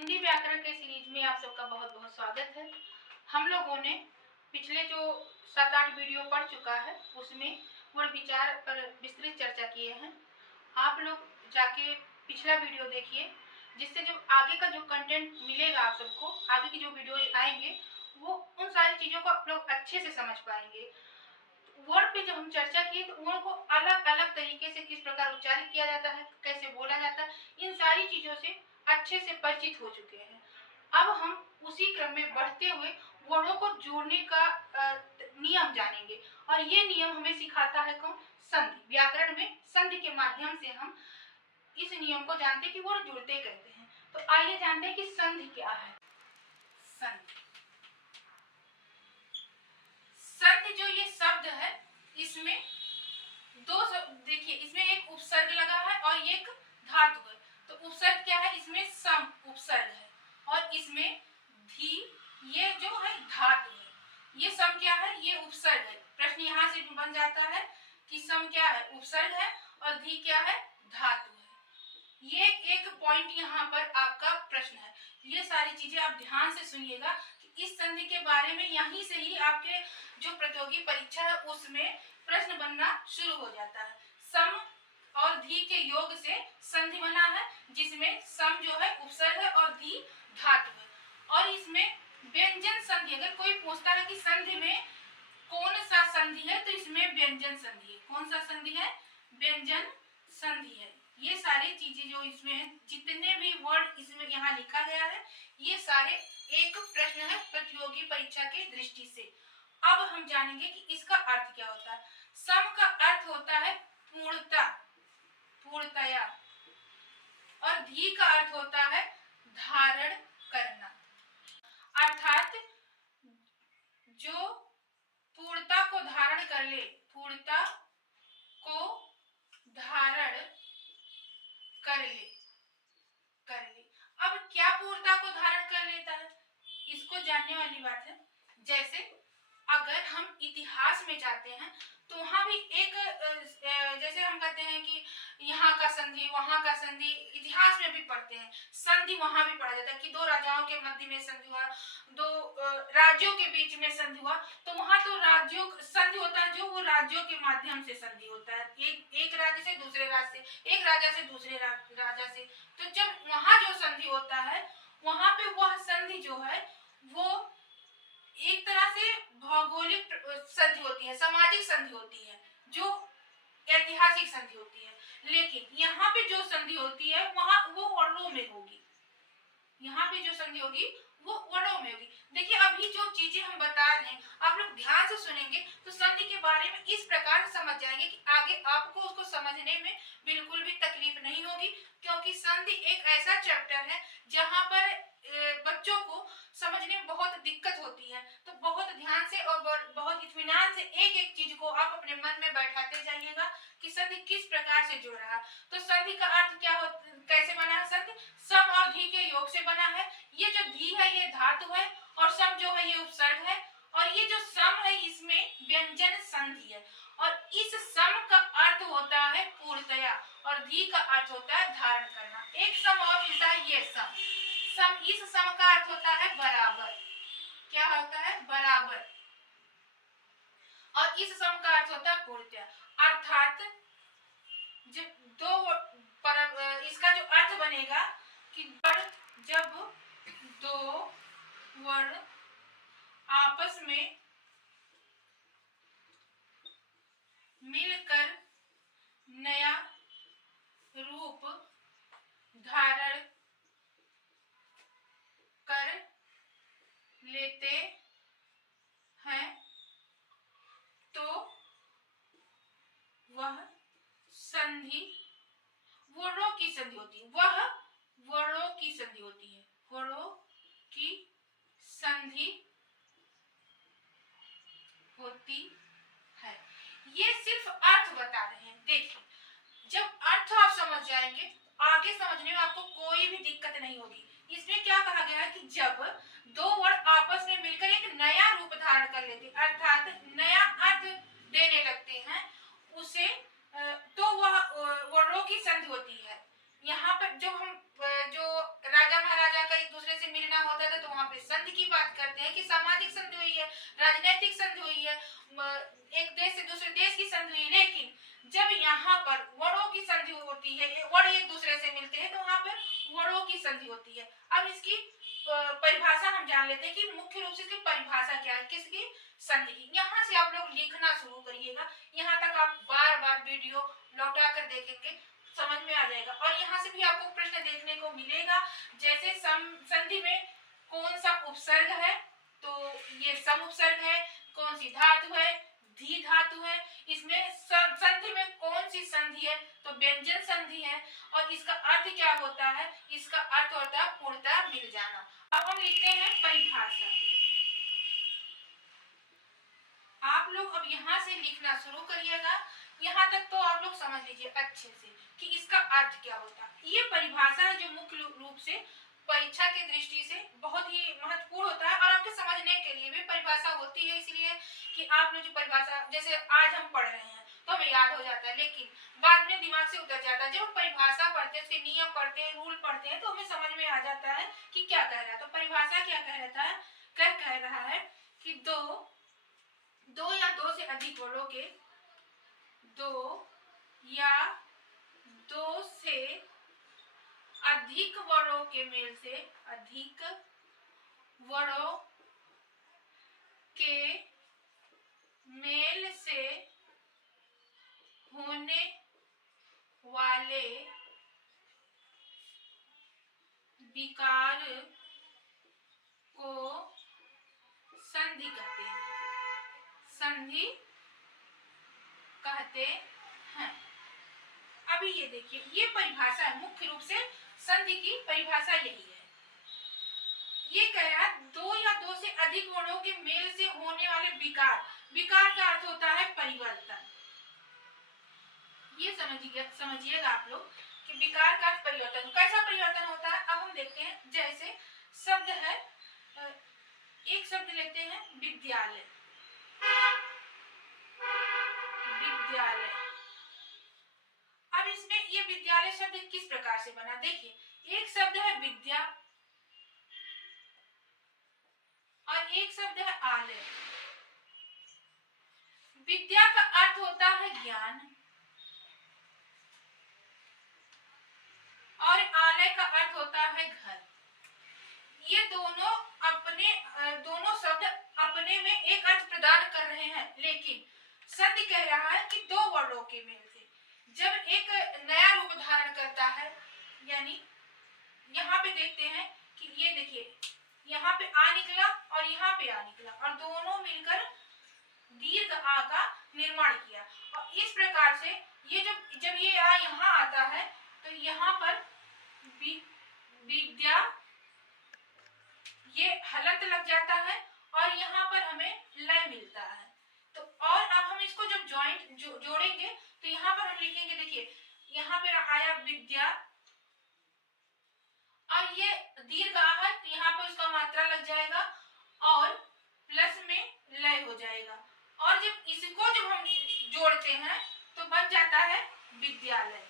हिंदी व्याकरण के सीरीज में आप सबका बहुत बहुत स्वागत है। हम लोगों ने पिछले जो 7-8 वीडियो पढ़ चुका है उसमें वर्ण विचार पर विस्तृत चर्चा किए हैं। आप लोग जाके पिछला वीडियो देखिए, जिससे जो आगे का जो कंटेंट मिलेगा आप सबको, आगे की जो वीडियोज आएंगे वो उन सारी चीज़ों को आप लोग अच्छे से समझ पाएंगे। वर्ण पे जब हम चर्चा किए तो वर्ण को अलग अलग तरीके से किस प्रकार उच्चारित किया जाता है, कैसे बोला जाता है, इन सारी चीज़ों से अच्छे से परिचित हो चुके हैं। अब हम उसी क्रम में बढ़ते हुए वर्णों को जोड़ने का नियम जानेंगे, और ये नियम हमें सिखाता है कौन? संधि। व्याकरण में संधि के माध्यम से हम इस नियम को जानते हैं कि वर्ण जुड़ते कैसे हैं। तो आइए जानते हैं कि संधि क्या है। संधि संधि जो ये शब्द है, इसमें दो देखिए, इसमें एक उपसर्ग लगा है और एक धातु है। तो उपसर्ग क्या है? इसमें सम उपसर्ग है, और इसमें धी, ये जो है धातु है। ये सम क्या है? ये उपसर्ग है। प्रश्न यहाँ से बन जाता है कि सम क्या है? उपसर्ग है, और धी क्या है? धातु है। ये एक पॉइंट यहाँ पर आपका प्रश्न है। ये सारी चीजें आप ध्यान से सुनिएगा कि इस संधि के बारे में यहीं से ही आपके जो प्रतियोगी परीक्षा है उसमें प्रश्न बनना शुरू हो जाता है। सम और धी के योग से संधि बना है, जिसमें सम जो है उपसर्ग है और धी धातु है। और इसमें व्यंजन संधि, अगर कोई पूछता है कि संधि में कौन सा संधि है, तो इसमें व्यंजन संधि है। कौन सा संधि है? व्यंजन संधि है। ये सारी चीजें जो इसमें है, जितने भी वर्ड इसमें यहाँ लिखा गया है, ये सारे एक प्रश्न है प्रतियोगी परीक्षा के दृष्टि से। अब हम जानेंगे कि इसका अर्थ क्या होता है। सम का अर्थ होता है पूर्णता, पूर्णतया, और धी का अर्थ होता है धारण करना। अर्थात जो पूर्णता को धारण कर ले, पूर्णता को धारण कर ले। अब क्या पूर्णता को धारण कर लेता है, इसको जानने वाली बात है। जैसे अगर हम इतिहास में जाते हैं तो वहां भी एक जैसे हम कहते हैं कि यहाँ का संधि, वहां का संधि, इतिहास में भी पढ़ते हैं। संधि वहां भी पढ़ा जाता है कि दो राजाओं के मध्य में संधि हुआ, दो राज्यों के बीच में संधि हुआ। तो वहां तो राज्यों संधि होता है, जो वो राज्यों के माध्यम से संधि होता है, एक राज्य से दूसरे राज्य से, एक राजा से दूसरे राजा से। तो जब वहां जो संधि होता है, वहां पे वह संधि जो है वो एक तरह से भौगोलिक संधि होती है, सामाजिक संधि होती है, जो ऐतिहासिक संधि होती है। लेकिन यहाँ पे जो संधि होती है वहां वो वर्णों में होगी। यहाँ पे जो संधि होगी वो वर्णों में होगी। देखिए, अभी जो चीजें हम बता रहे हैं, आप लोग ध्यान से सुनेंगे तो संधि के बारे में इस प्रकार से समझ जाएंगे कि आगे आपको उसको समझने में बिल्कुल भी तकलीफ नहीं होगी, क्योंकि संधि एक ऐसा चैप्टर है जहाँ पर बच्चों को समझने में बहुत दिक्कत होती है। तो बहुत ध्यान से और बहुत इत्मीनान से एक एक चीज को आप अपने मन में बैठाते जाइएगा कि संधि किस प्रकार से जुड़ रहा है। तो संधि का अर्थ क्या हो, कैसे बना है संधि? सम और धी के योग से बना है। ये जो धी है ये धातु है, और सम जो है ये उपसर्ग है, और ये जो सम है इसमें व्यंजन संधि है। और इस सम का अर्थ होता है पूर्णतया, और धी का अर्थ होता है धारण करना। एक सम और मिलता है, ये सम। इस सम का अर्थ होता है बराबर। क्या होता है? बराबर। और इस सम का अर्थ होता है पूर्णतया। अर्थात जब इसका जो अर्थ बनेगा कि जब दो वर्ण आपस में मिलकर नया रूप धारण कर लेते हैं तो वह संधि वर्णों की संधि होती है। वह वर्णों की संधि होती है, वर्णों की संधि होती है। ये सिर्फ अर्थ बता रहे हैं। देखिए, जब अर्थ आप समझ जाएंगे आगे समझने में आपको कोई भी दिक्कत नहीं होगी। इसमें क्या कहा गया है कि जब दो वर्ण आपस में मिलकर एक नया रूप धारण कर लेते, अर्थात नया अर्थ देने लगते हैं, उसे तो वह वर्णों की संधि होती है। यहाँ पर जो हम जो राजा महाराजा का एक में संधि की बात करते हैं कि सामाजिक संधि हुई है, राजनीतिक संधि हुई है, एक देश से दूसरे देश की संधि हुई, लेकिन जब यहाँ पर वर्णों की संधि होती है, वर्ण एक दूसरे से मिलते हैं, तो वहां पर वर्णों की संधि होती है। अब इसकी परिभाषा हम जान लेते हैं कि मुख्य रूप से इसकी परिभाषा क्या है, किसकी, संधि की। यहाँ से आप लोग लिखना शुरू करिएगा, यहाँ तक आप बार बार वीडियो लौटा कर देखेंगे, समझ में आ जाएगा। और यहाँ से भी आपको प्रश्न देखने को मिलेगा, जैसे संधि में कौन सा उपसर्ग है, तो ये सम उपसर्ग है, कौन सी धातु है, धी धातु है, इसमें संधि में कौन सी संधि है, तो व्यंजन संधि है, और इसका अर्थ क्या होता है, इसका अर्थ होता है पूर्णता मिल जाना। अब हम लिखते हैं परिभाषा। आप लोग अब यहाँ से लिखना शुरू करिएगा, यहाँ तक तो आप लोग समझ लीजिए अच्छे से कि इसका अर्थ क्या होता है। ये परिभाषा है जो मुख्य रूप से परीक्षा की दृष्टि से बहुत ही महत्वपूर्ण होता है, और आपके समझने के लिए भी परिभाषा होती है, इसलिए कि आप लोग जो परिभाषा, जैसे आज हम पढ़ रहे हैं तो हमें याद हो जाता है, लेकिन बाद में दिमाग से उतर जाता है। जब हम परिभाषा पढ़ते हैं, उसके नियम पढ़ते हैं, रूल पढ़ते हैं, तो हमें समझ में आ जाता है कि क्या कह रहा है। तो परिभाषा क्या कह रहा है कि दो या दो से अधिक वर्णों के, दो या दो से अधिक वर्णों के मेल से, अधिक वर्णों के मेल से होने वाले विकार को संधि कहते हैं, संधि कहते हैं। अभी ये देखिए, ये परिभाषा है, मुख्य रूप से संधि की परिभाषा यही है। ये कह रहा है दो या दो से अधिक वर्णों के मेल से होने वाले विकार, विकार का अर्थ होता है परिवर्तन। ये समझिएगा आप लोग कि विकार का अर्थ परिवर्तन, कैसा परिवर्तन होता है। अब हम देखते हैं, जैसे शब्द है, एक शब्द लेते हैं विद्यालय, विद्यालय। अब इसमें ये विद्यालय शब्द किस प्रकार से बना, देखिए, एक शब्द है विद्या और एक शब्द है आलय। विद्या का अर्थ होता है ज्ञान, और आलय का अर्थ होता है घर। ये दोनों शब्द अपने में एक अर्थ प्रदान कर रहे हैं, लेकिन संधि कह रहा है कि दो वर्णों के मेल से जब एक नया रूप धारण करता है, यानी यहाँ पे देखते हैं कि ये देखिए, यहाँ पे आ निकला और यहाँ पे आ निकला, और दोनों मिलकर दीर्घ आ का निर्माण किया। और इस प्रकार से ये जब ये आ यहाँ आता है, तो यहाँ पर विद्या, ये हलंत लग जाता है, और यहाँ पर हमें लय मिलता है। तो और अब हम इसको जब जोड़ेंगे, तो यहाँ पर हम लिखेंगे, देखिए यहाँ पर आया विद्या, और ये दीर्घ आ है, तो यहाँ पर उसका मात्रा लग जाएगा, और प्लस में लय हो जाएगा, और जब हम जोड़ते हैं तो बन जाता है विद्यालय,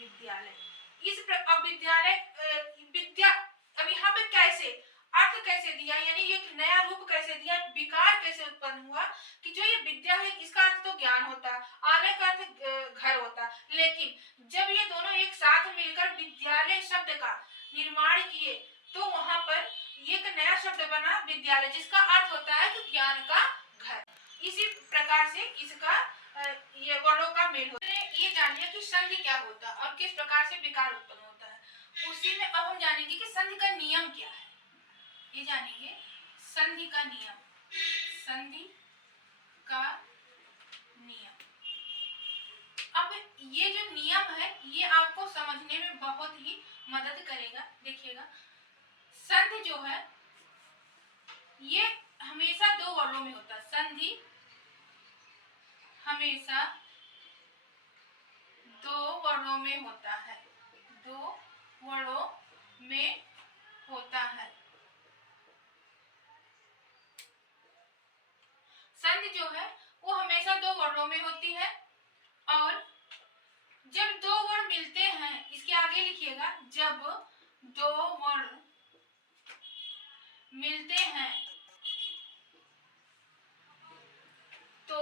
विद्यालय। अब विद्या, अब यहाँ पे कैसे अर्थ कैसे दिया, यानी ये नया रूप कैसे दिया, विकार कैसे उत्पन्न हुआ, कि जो ये विद्या है इसका अर्थ तो ज्ञान होता है, आलय का अर्थ घर होता है, लेकिन जब ये दोनों एक साथ मिलकर विद्यालय शब्द का निर्माण किए, तो वहां पर एक नया शब्द बना विद्यालय, जिसका अर्थ होता है कि ज्ञान का घर। इसी प्रकार से इसका ये वर्णों का मेल होता है। ये जानिए कि संधि क्या होता है और किस प्रकार से विकार उत्पन्न होता है। उसी में अब हम जानेंगे कि संधि का नियम क्या है। ये जानेंगे संधि का नियम, संधि का नियम। अब ये जो नियम है, ये आपको समझने में बहुत ही मदद करेगा। देखिएगा, संधि जो है ये हमेशा दो वर्णों में होता है, संधि हमेशा दो वर्णों में होता है, दो वर्णों में होता है। संधि जो है वो हमेशा दो वर्णों में होती है, और जब दो वर्ण मिलते हैं, इसके आगे लिखिएगा, जब दो वर्ण मिलते हैं तो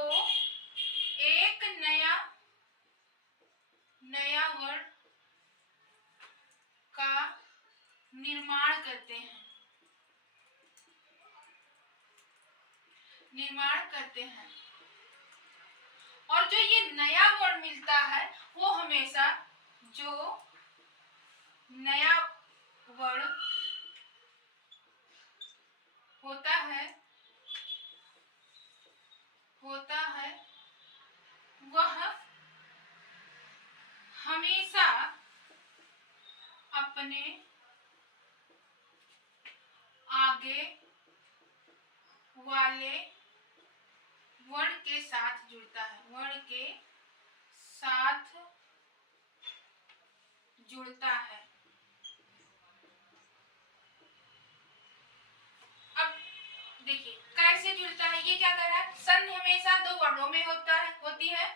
एक नया वर्ण का निर्माण करते हैं और जो ये नया वर्ण मिलता है वो हमेशा जो नया वर्ण होता है वह हमेशा अपने आगे वाले वर्ण के साथ जुड़ता है अब देखिए कैसे जुड़ता है। ये क्या कर रहा है, संधि हमेशा दो वर्णों में होती है।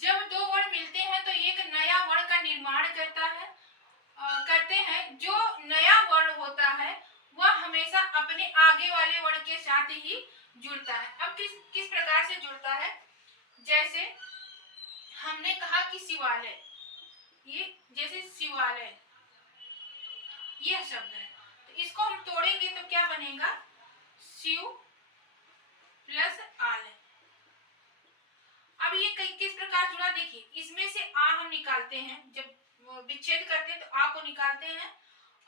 जब दो वर्ण मिलते हैं तो एक नया वर्ण का निर्माण करते हैं। जो नया वर्ण होता है वह हमेशा अपने आगे वाले वर्ण के साथ ही जुड़ता है। अब किस प्रकार से जुड़ता है, जैसे हमने कहा कि शिवालय, ये जैसे शिवालय यह शब्द है, तो इसको हम तोड़ेंगे तो क्या बनेगा, शिव प्लस आलय। अब ये किस प्रकार जुड़ा, देखिए इसमें से आ हम निकालते हैं, जब विच्छेद करते हैं तो आ को निकालते हैं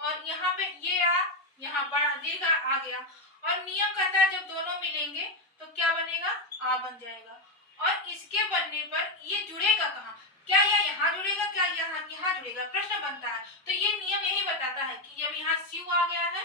और यहाँ पे ये आ, यहाँ बड़ा दीर्घ आ गया और नियम कहता है जब दोनों मिलेंगे तो क्या बनेगा, आ बन जाएगा। और इसके बनने पर ये जुड़ेगा कहाँ, क्या यह यहाँ जुड़ेगा, क्या यहाँ जुड़ेगा, प्रश्न बनता है। तो ये नियम यही बताता है कि जब यहाँ शिव आ गया है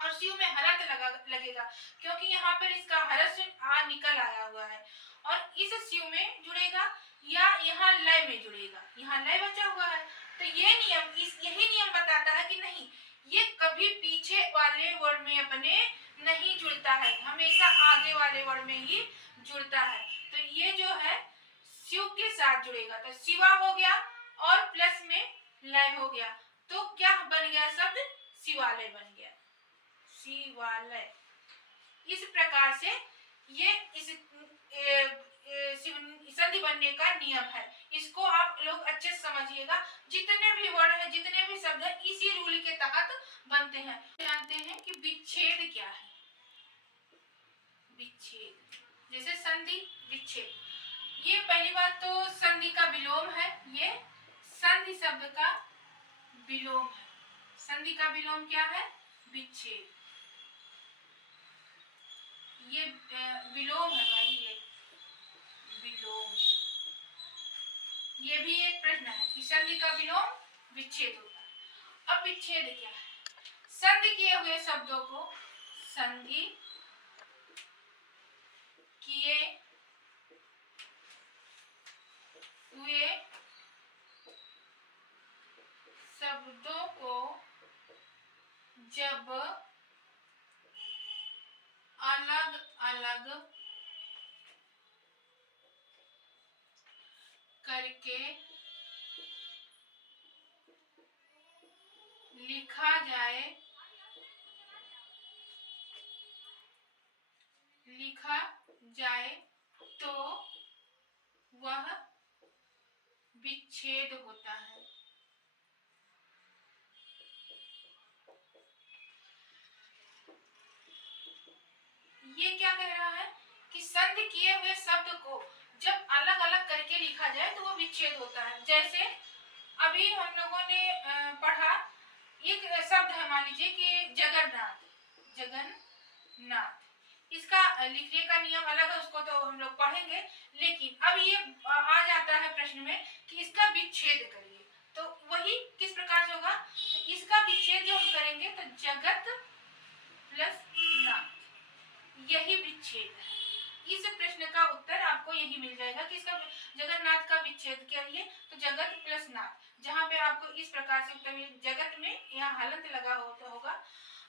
और शिव में हलंत लगेगा क्योंकि यहाँ पर इसका हरस आ निकल आया हुआ है और इस शिव में जुड़ेगा या यहाँ लय में जुड़ेगा, यहाँ लय बचा हुआ है। तो ये नियम यही नियम बताता है कि नहीं, ये कभी पीछे वाले वर्ण में अपने नहीं जुड़ता है, हमेशा आगे वाले वर्ण में ही जुड़ता है। तो ये जो है शिव के साथ जुड़ेगा, तो शिवा हो गया और प्लस में लय हो गया, तो क्या बन गया शब्द, शिवालय बन गया, शिवालय। इस प्रकार से ये इस संधि बनने का नियम है। इसको आप लोग अच्छे से समझिएगा। जितने भी वर्ण है, जितने भी शब्द है, इसी रूल के तहत बनते हैं। जानते हैं कि विच्छेद क्या है। विच्छेद जैसे संधि विच्छेद, ये पहली बात तो संधि का विलोम है, ये संधि शब्द का विलोम है। संधि का विलोम क्या है, विच्छेद। ये विलोम है भाई, ये विलोम। ये भी एक प्रश्न है कि संधि का विलोम विच्छेद होता है। अब विच्छेद क्या है, संधि किए हुए शब्दों को संधि किए हुए शब्दों को जब अलग अलग करके लिखा जाए तो वह विच्छेद होता है। ये क्या कह रहा है कि संधि किए हुए शब्द को जब अलग अलग करके लिखा जाए तो वो विच्छेद होता है। जैसे अभी हम लोगों ने पढ़ा, एक शब्द है, मान लीजिए कि जगन्नाथ, इसका लिखने का नियम अलग है, उसको तो हम लोग पढ़ेंगे। लेकिन अब ये आ जाता है प्रश्न में कि इसका विच्छेद करिए, तो वही किस प्रकार से होगा, तो इसका विच्छेद जो हम करेंगे तो जगत प्लस नाथ, यही विच्छेद है। इस प्रश्न का उत्तर आपको यही मिल जाएगा कि इसका जगन्नाथ का विच्छेद करिए तो जगत प्लस नाथ, जहाँ पे आपको इस प्रकार से उत्तर मिल, जगत में यहाँ हलंत लगा होगा,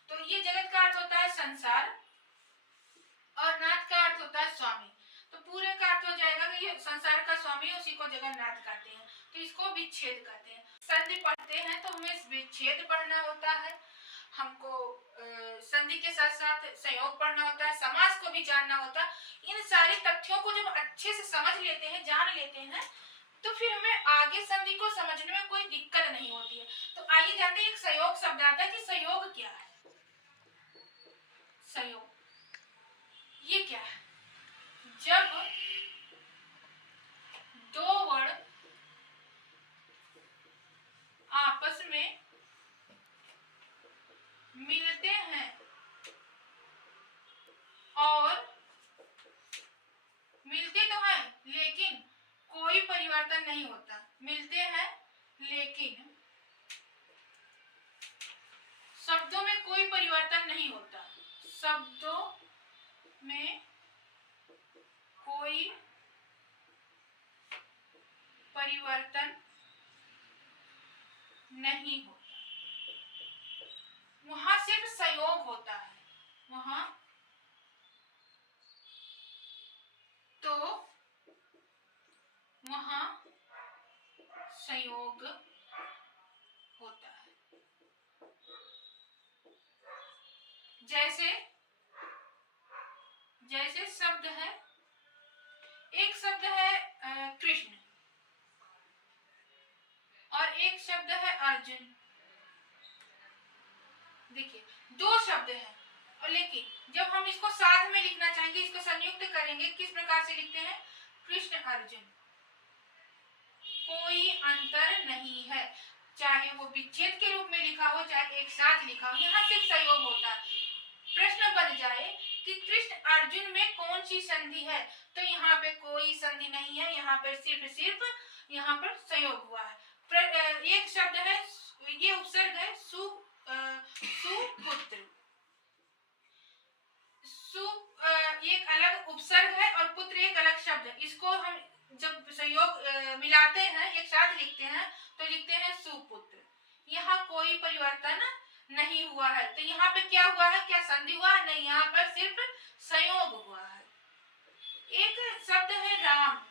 तो ये जगत का अर्थ होता है संसार और नाथ का अर्थ होता है स्वामी, तो पूरे का अर्थ हो जाएगा कि ये संसार का स्वामी, उसी को जगन्नाथ कहते हैं, तो इसको विच्छेद कहते हैं। संधि पढ़ते हैं तो हमें विच्छेद पढ़ना होता है, हमको संधि के साथ साथ संयोग पढ़ना होता है, समास को भी जानना होता है। इन सारे तथ्यों को जब अच्छे से समझ लेते हैं, जान लेते हैं, तो फिर हमें आगे संधि को समझने में कोई दिक्कत नहीं होती है। तो आइए जानते हैं एक संयोग शब्द आता है कि संयोग क्या है। संयोग ये क्या है? जब दो वर्ण आपस में मिलते हैं और मिलते तो हैं लेकिन कोई परिवर्तन नहीं होता। मिलते हैं लेकिन शब्दों में कोई परिवर्तन नहीं होता। शब्दों में कोई परिवर्तन नहीं होता। वहां सिर्फ संयोग होता है। वहां तो वहां संयोग होता है। जैसे जैसे शब्द है, एक शब्द है कृष्ण और एक शब्द है अर्जुन। देखिए दो शब्द हैं और लेकिन जब हम इसको साथ में लिखना चाहेंगे, इसको संयुक्त करेंगे, किस प्रकार से लिखते हैं? कृष्ण अर्जुन। कोई अंतर नहीं है, चाहे वो विच्छेद के रूप में लिखा हो चाहे एक साथ लिखा हो, यहाँ सिर्फ संयोग होता है। प्रश्न बन जाए कि कृष्ण अर्जुन में कौन सी संधि है, तो यहाँ पे कोई संधि नहीं है, यहाँ पर सिर्फ यहाँ पर संयोग हुआ है। एक शब्द है, ये उपसर्ग है सुपुत्र। सु एक अलग उपसर्ग है और पुत्र एक अलग शब्द है। इसको हम जब संयोग मिलाते हैं, एक साथ लिखते हैं, तो लिखते हैं सुपुत्र। यहाँ कोई परिवर्तन नहीं हुआ है। तो यहाँ पे क्या हुआ है? क्या संधि हुआ? नहीं, यहाँ पर सिर्फ संयोग हुआ है। एक शब्द है राम,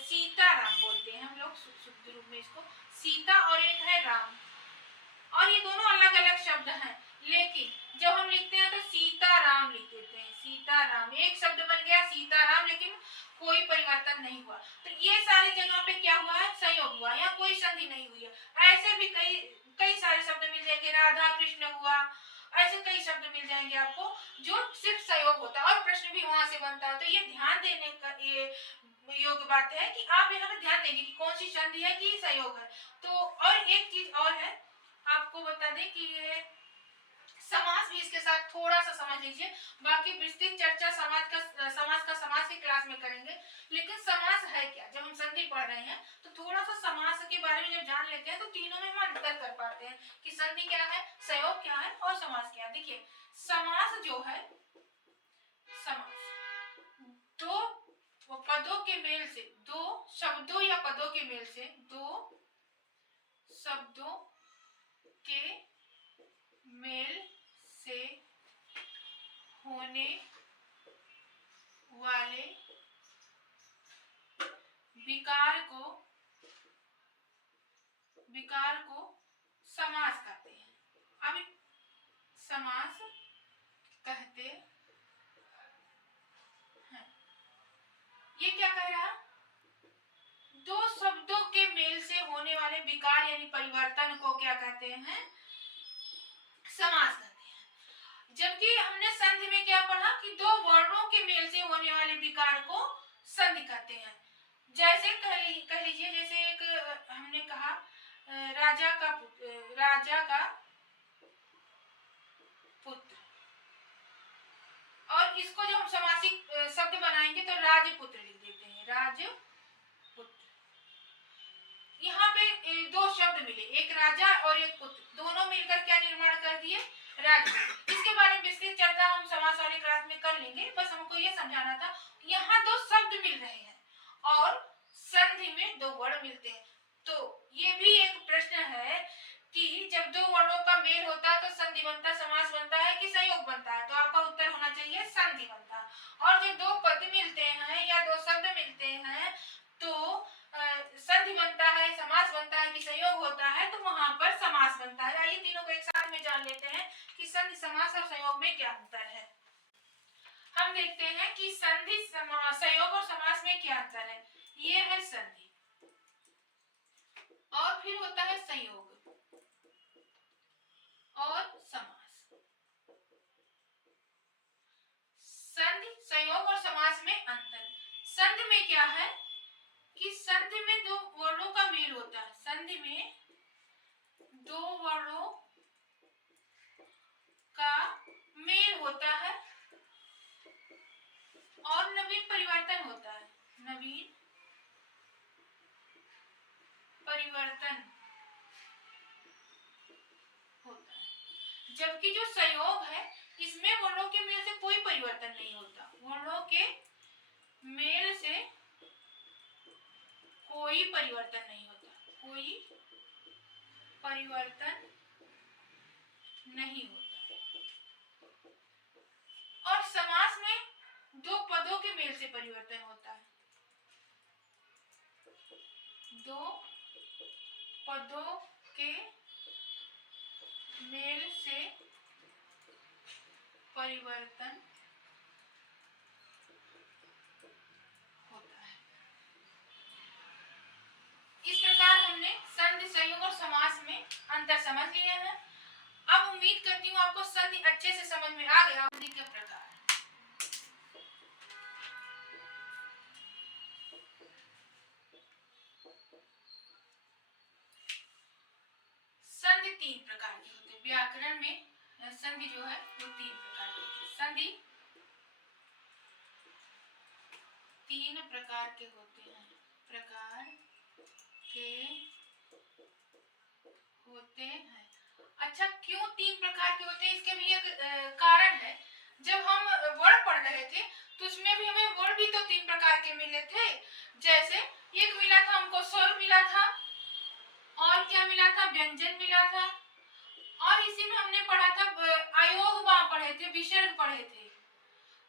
सीताराम बोलते हैं हम लोग शुद्ध रूप में इसको, सीता, और एक है राम, और ये दोनों अलग अलग शब्द हैं, लेकिन जब हम लिखते हैं तो सीताराम लिख देते हैं। सीताराम एक शब्द बन गया सीताराम, लेकिन कोई परिवर्तन नहीं हुआ। तो ये सारी जगह पे क्या हुआ है? संयोग हुआ, यहाँ कोई संधि नहीं हुई है। ऐसे भी कई सारे शब्द मिल जाएंगे, राधा कृष्ण हुआ, ऐसे कई शब्द मिल जाएंगे आपको जो सिर्फ संयोग होता है और प्रश्न भी वहां से बनता है। तो ये ध्यान देने का ये योग्य बात है कि आप यहाँ पे ध्यान देंगे कि कौन सी संधि है कि संयोग है। तो और एक चीज और है, आपको बता दें कि ये समास भी इसके साथ थोड़ा सा समझ लीजिए। बाकी विस्तृत चर्चा समास का समास की क्लास में करेंगे, लेकिन समास है क्या, जब हम संधि पढ़ रहे हैं तो थोड़ा सा समास के बारे में जब जान लेते हैं तो तीनों में हम अंतर कर पाते हैं कि संधि क्या है, संयोग क्या है और समास क्या है। देखिए समास जो है, समास दो पदों के मेल से, दो शब्दों या पदों के मेल से, दो शब्दों के मेल से होने वाले विकार को समास कहते हैं। अब समास कहते हैं। ये क्या कह रहा? दो शब्दों के मेल से होने वाले विकार यानी परिवर्तन को क्या कहते हैं? समास कहते हैं। जबकि हमने संधि में क्या पढ़ा कि दो वर्णों के मेल से होने वाले विकार को संधि कहते हैं। जैसे कह लीजिए, जैसे एक हमने कहा राजा का पुत्र, और इसको जो हम समासिक शब्द बनाएंगे तो राजपुत्र लिख देते हैं, राजपुत्र। यहाँ पे दो शब्द मिले, एक राजा और एक पुत्र, दोनों मिलकर क्या निर्माण कर दिए? राजपुत्र। इसके बारे में विस्तृत चर्चा हम समास वाली क्लास में कर लेंगे, बस हमको ये समझाना था। यहाँ दो शब्द मिल रहे हैं और संधि में दो वर्ण मिलते हैं। तो ये भी एक प्रश्न है कि जब दो वर्णों का मेल होता है तो संधि बनता, समास बनता है कि संयोग बनता है? तो आपका उत्तर होना चाहिए संधि बनता है। और जब दो पद मिलते हैं या दो शब्द मिलते हैं तो संधि बनता है, समास बनता है कि संयोग होता है, तो वहां पर समास बनता है। आइए तीनों को एक साथ में जान लेते हैं कि संधि, समास और संयोग में क्या अंतर है। हम देखते हैं कि संधि, संयोग और समास में क्या अंतर है। ये है संधि और फिर होता है संयोग और समास। संधि, संयोग और समास में अंतर। संधि में क्या है कि संधि में दो वर्णों का मेल होता है। संधि में दो वर्णों का मेल होता है और नवीन परिवर्तन होता है। नवीन परिवर्तन होता है। जबकि जो संयोग है, इसमें वर्णों के मेल से कोई परिवर्तन नहीं होता। वर्णों के मेल से कोई परिवर्तन नहीं होता, कोई परिवर्तन नहीं होता। और समास में दो पदों के मेल से परिवर्तन होता है। दो पदों के मेल से परिवर्तन होता है। इस प्रकार हमने संधि, संयोग और समास में अंतर समझ लिया है। अब उम्मीद करती हूँ आपको संधि अच्छे से समझ में आ गया। संधि के प्रकार, संधि तीन प्रकार की होती है। व्याकरण में संधि जो है वो तीन प्रकार की होती है। संधि तीन प्रकार के होते हैं, प्रकार के होते हैं। अच्छा, क्यों तीन प्रकार के होते हैं, इसके भी एक कारण है। जब हम वर्ड पढ़ रहे थे तो उसमें भी हमें वर्ड भी तो तीन प्रकार के मिले थे। जैसे एक मिला था हमको स्वर मिला था, और क्या मिला था, व्यंजन मिला था, और इसी में हमने पढ़ा था अयोग पढ़े थे, विसर्ग पढ़े थे।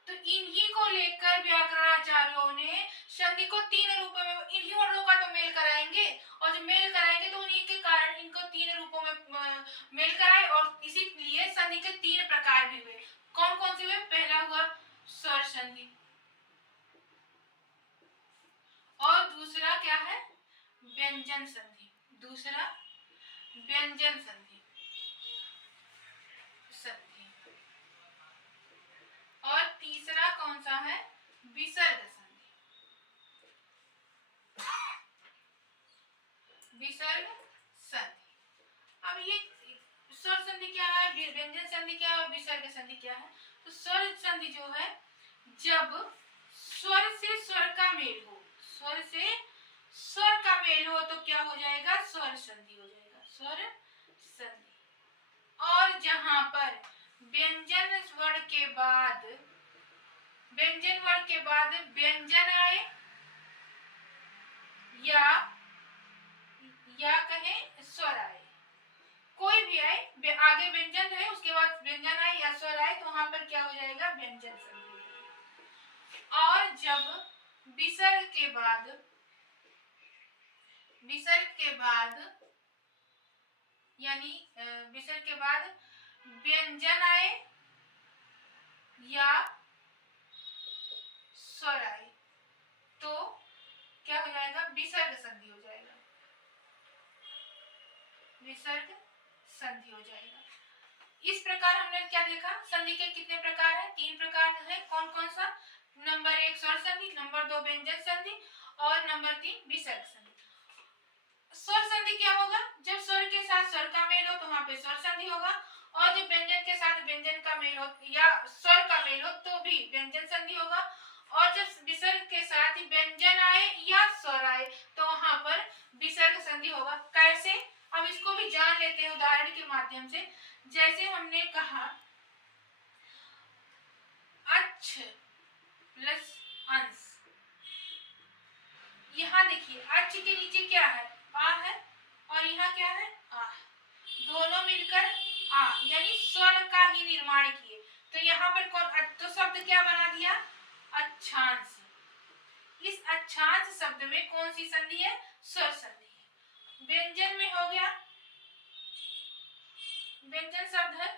तो इन्हीं को लेकर व्याकरणाचार्यों ने संधि को तीन रूपों में, इन्हीं वर्णों का तो मेल कराएंगे, और जब मेल कराएंगे तो उन्हीं के कारण इनको तीन रूपों में मेल कराए, और इसीलिए संधि के तीन प्रकार भी हुए। कौन कौन से हुए? पहला हुआ स्वर संधि, और दूसरा क्या है, व्यंजन संधि। दूसरा व्यंजन संधि, और तीसरा कौन सा है, विसर्ग संधि। विसर्ग संधि। अब ये स्वर संधि क्या है, व्यंजन संधि क्या है, और विसर्ग संधि क्या है? तो स्वर संधि जो है, जब स्वर से स्वर का मेल हो, स्वर से स्वर का मेल हो तो क्या हो जाएगा, स्वर संधि हो जाएगा, स्वर संधि। और जहां पर व्यंजन वर्ण के बाद, व्यंजन वर्ण के बाद व्यंजन आए, या कहें स्वर आए, कोई भी आए, आगे व्यंजन है उसके बाद व्यंजन आए या स्वर आए, तो वहां पर क्या हो जाएगा, व्यंजन संधि। और जब विसर्ग के बाद, विसर्ग के बाद यानी विसर्ग के बाद व्यंजन आए या स्वर आए, तो क्या हो जाएगा, विसर्ग संधि हो जाएगा, विसर्ग संधि हो जाएगा। इस प्रकार हमने क्या देखा, संधि के कितने प्रकार हैं, तीन प्रकार हैं। कौन कौन सा? नंबर 1 स्वर संधि, नंबर 2 व्यंजन संधि, और नंबर 3 विसर्ग संधि। स्वर संधि क्या होगा, जब स्वर के साथ स्वर का मेल हो तो वहां पे स्वर संधि होगा, और जब व्यंजन के साथ व्यंजन का मेल हो या स्वर का मेल हो तो भी व्यंजन संधि होगा, और जब विसर्ग के साथ ही व्यंजन आए या स्वर आए तो वहां पर विसर्ग संधि होगा। कैसे, अब इसको भी जान लेते हैं उदाहरण के माध्यम से। जैसे हमने कहा अच्छ प्लस अंश, यहाँ देखिए अच्छ के नीचे क्या है, आ है, और यहाँ क्या है, आ, दोनों मिलकर आ, यानी स्वर का ही निर्माण किए। तो यहाँ पर कौन, तो शब्द क्या बना दिया, अच्छांश। इस अच्छांश शब्द में कौन सी संधि है, स्वर संधि है। व्यंजन में हो गया, व्यंजन शब्द है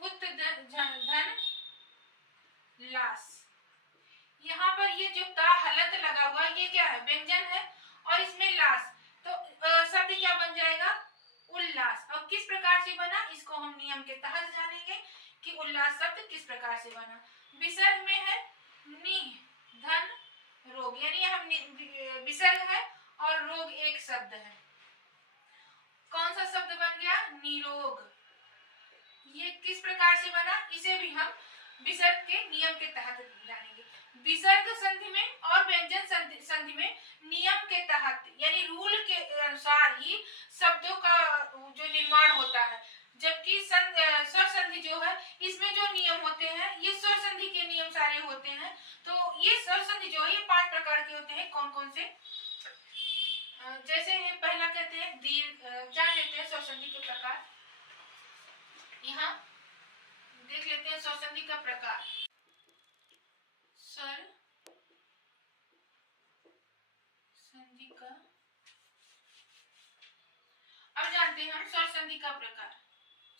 उत धन लास। यहाँ पर ये जो ता हलत लगा हुआ ये क्या है, व्यंजन है, और इसमें लास, तो शब्द क्या बन जाएगा, उल्लास। और किस प्रकार से बना, इसको हम नियम के तहत जानेंगे कि उल्लास शब्द किस प्रकार से बना। विसर्ग में है नि धन रोग, यानी हम विसर्ग है और रोग एक शब्द है। कौन सा शब्द बन गया, निरोग। ये किस प्रकार से बना, इसे भी हम विसर्ग के नियम के तहत जानेंगे। विसर्ग संधि में और व्यंजन संधि में नियम के तहत यानी रूल के अनुसार ही शब्दों का जो निर्माण होता है, जबकि स्वर संधि जो है इसमें जो नियम होते हैं ये स्वर संधि के नियम सारे होते हैं। तो ये स्वर संधि जो है ये 5 प्रकार के होते हैं। कौन कौन से, जैसे ये पहला कहते हैं दीर्घ, जान लेते हैं स्वर संधि के प्रकार। यहाँ देख लेते हैं स्वर संधि का प्रकार। स्वर संधि का, अब जानते हैं हम स्वर संधि का प्रकार।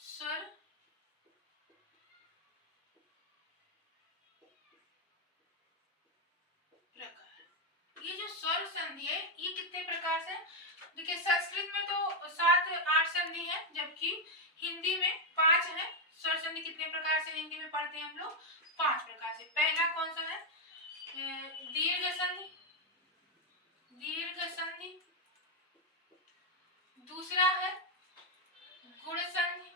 स्वर प्रकार, ये जो स्वर संधि है ये कितने प्रकार से, देखिए संस्कृत में तो 7-8 संधि है, जबकि हिंदी में 5 है। स्वर संधि कितने प्रकार से हिंदी में पढ़ते हैं हम लोग, 5 प्रकार से। पहला कौन सा है, दीर्घ संधि, दीर्घ संधि। दूसरा है गुण संधि,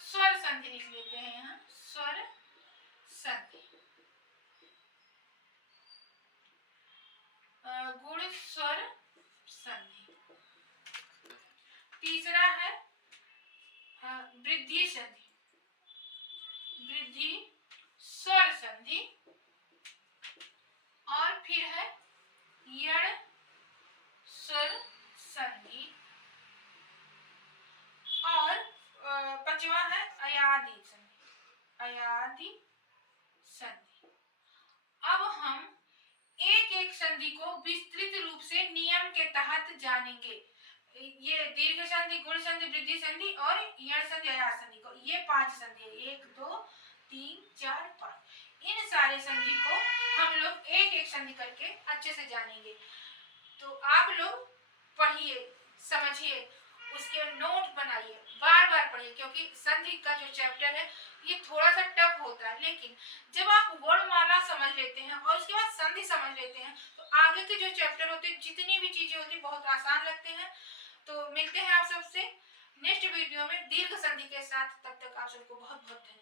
स्वर संधि लिख लेते हैं यहाँ, स्वर संधि, गुण स्वर संधि। तीसरा है वृद्धि संधि, वृद्धि स्वर संधि। और फिर है यण स्वर संधि। और 5वां है अयादि संधि, अयादि संधि। अब हम एक एक संधि को विस्तृत रूप से नियम के तहत जानेंगे। ये दीर्घ संधि, गुण संधि, वृद्धि संधि और यण संधि, अयाद संधि को, ये 5 संधि है, 1 2 3 4 5। इन सारे संधि को हम लोग एक एक संधि करके अच्छे से जानेंगे। तो आप लोग पढ़िए, समझिए, उसके नोट बनाइए, बार बार पढ़िए, क्योंकि संधि का जो चैप्टर है ये थोड़ा सा टफ होता है, लेकिन जब आप वर्णमाला समझ लेते हैं और उसके बाद संधि समझ लेते हैं तो आगे के जो चैप्टर होते हैं, जितनी भी चीजें होती हैं, बहुत आसान लगते हैं। तो मिलते हैं आप सबसे नेक्स्ट वीडियो में दीर्घ संधि के साथ, तब तक आप सबको बहुत बहुत धन्यवाद।